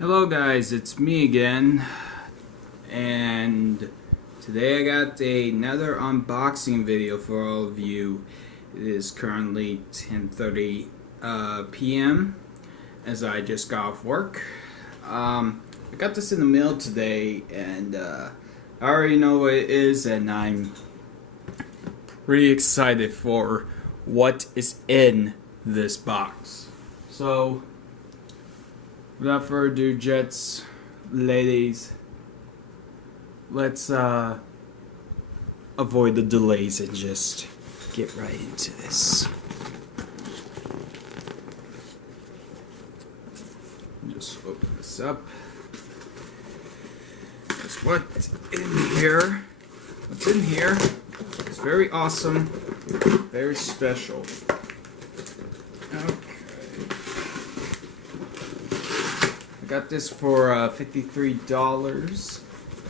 Hello guys, it's me again, and today I got another unboxing video for all of you. It is currently 10:30 p.m. as I just got off work. I got this in the mail today, and I already know what it is, and I'm pretty excited for what is in this box. So, without further ado, gents, ladies, let's avoid the delays and just get right into this. Just open this up. That's what's in here. What's in here is very awesome, very special. Okay. I got this for $53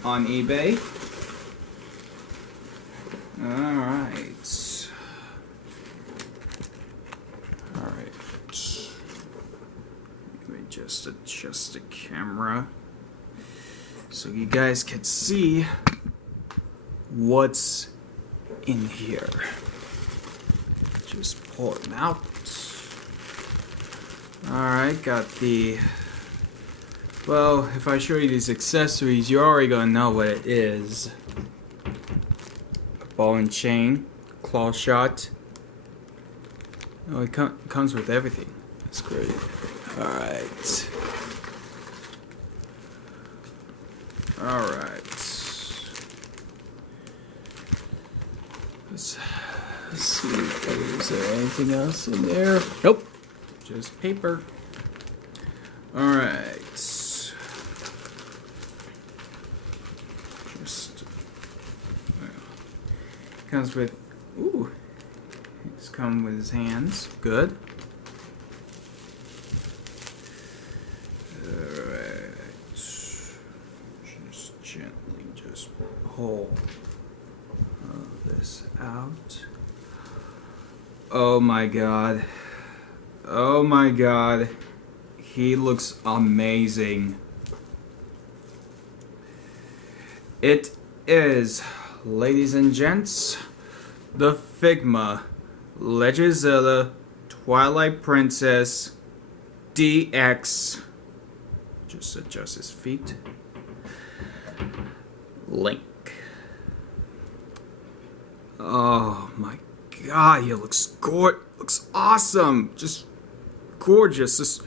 on eBay. Alright. Let me just adjust the camera so you guys can see what's in here. Just pull it out. Alright, got the... Well, if I show you these accessories, you're already gonna know what it is. A ball and chain, claw shot. Oh, it comes with everything. That's great. Alright. Alright. Let's see is there anything else in there? Nope. Just paper. Alright. Comes with, ooh, it's come with his hands. Good. Alright. Just gently just pull this out. Oh my god. Oh my god. He looks amazing. It is, ladies and gents, the Figma Legend of Zelda Twilight Princess DX. Just adjust his feet. Link. Oh my god, he looks looks awesome. Just gorgeous. This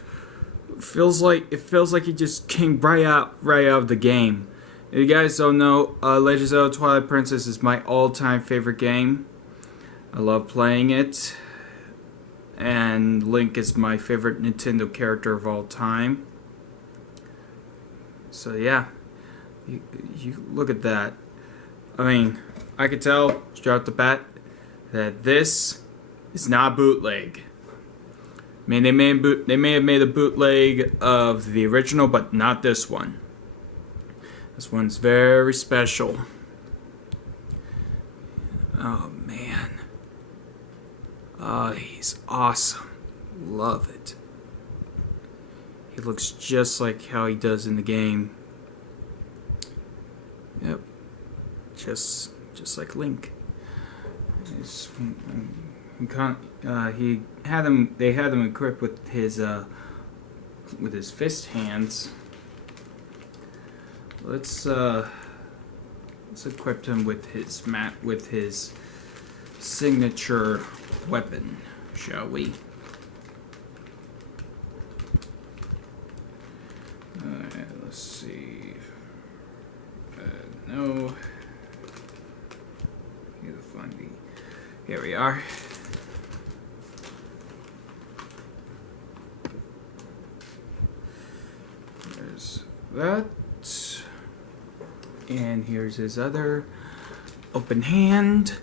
feels like he just came right out of the game. If you guys don't know, Legend of Zelda Twilight Princess is my all-time favorite game. I love playing it. And Link is my favorite Nintendo character of all time. So yeah, you look at that. I mean, I could tell straight off the bat that this is not bootleg. I mean, they may have made a bootleg of the original, but not this one. This one's very special. Oh man. Oh, he's awesome. Love it. He looks just like how he does in the game. Yep. Just like Link. They had him equipped with his fist hands. Let's equip him with his signature weapon, shall we? Alright, let's see. No. Here we are. There's that. And here's his other open hand.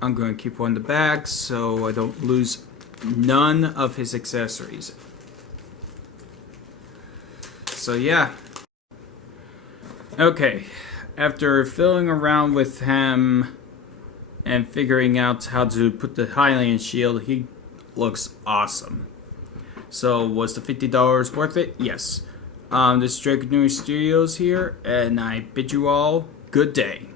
I'm going to keep one in the bag so I don't lose none of his accessories. So yeah. Okay. After fiddling around with him and figuring out how to put the Hylian shield, he looks awesome. So was the $50 worth it? Yes. This is Dragonary Studios here, and I bid you all good day.